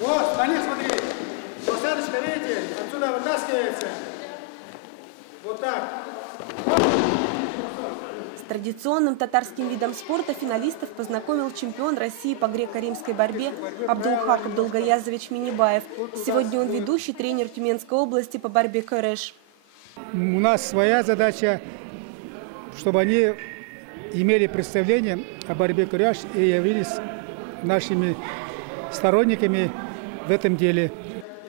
Вот, на них смотри. Посадочка, видите, отсюда вытаскивается. Вот так. С традиционным татарским видом спорта финалистов познакомил чемпион России по греко-римской борьбе Абдулхак Абдулгаязович Минибаев. Сегодня он ведущий тренер Тюменской области по борьбе КРЭШ. У нас своя задача, чтобы они имели представление о борьбе КРЭШ и явились нашими сторонниками в этом деле.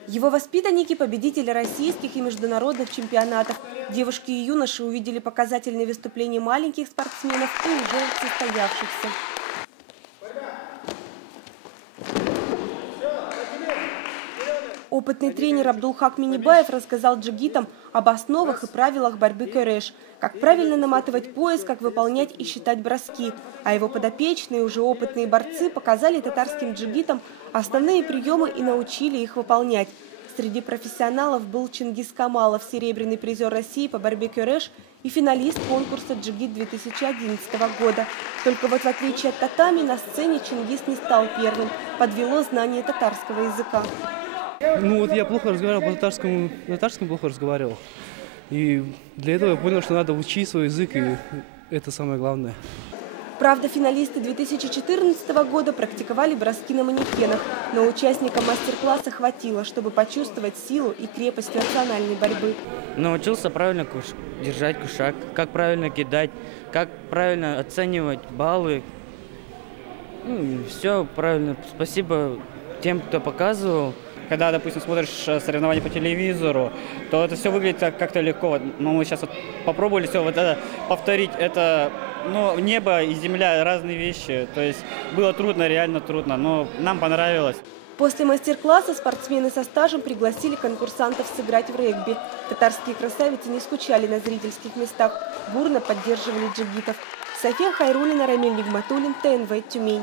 Его воспитанники – победители российских и международных чемпионатов. Девушки и юноши увидели показательные выступления маленьких спортсменов и уже состоявшихся. Опытный тренер Абдулхак Минибаев рассказал джигитам об основах и правилах борьбы КРЭШ, как правильно наматывать пояс, как выполнять и считать броски. А его подопечные, уже опытные борцы, показали татарским джигитам основные приемы и научили их выполнять. Среди профессионалов был Чингис Камалов, серебряный призер России по борьбе КРЭШ и финалист конкурса джигит 2011 года. Только вот в отличие от татами, на сцене Чингис не стал первым. Подвело знание татарского языка. Ну вот я плохо разговаривал по-татарскому, плохо разговаривал. И для этого я понял, что надо учить свой язык, и это самое главное. Правда, финалисты 2014 года практиковали броски на манекенах, но участникам мастер-класса хватило, чтобы почувствовать силу и крепость национальной борьбы. Научился правильно держать кушак, как правильно кидать, как правильно оценивать баллы. Все правильно. Спасибо тем, кто показывал. Когда, допустим, смотришь соревнования по телевизору, то это все выглядит как-то легко. Но мы сейчас вот попробовали все вот это повторить. Это небо и земля, разные вещи. То есть было трудно, реально трудно, но нам понравилось. После мастер-класса спортсмены со стажем пригласили конкурсантов сыграть в регби. Татарские красавицы не скучали на зрительских местах, бурно поддерживали джигитов. София Хайруллина, Рамиль Нигматуллин, ТНВ, Тюмень.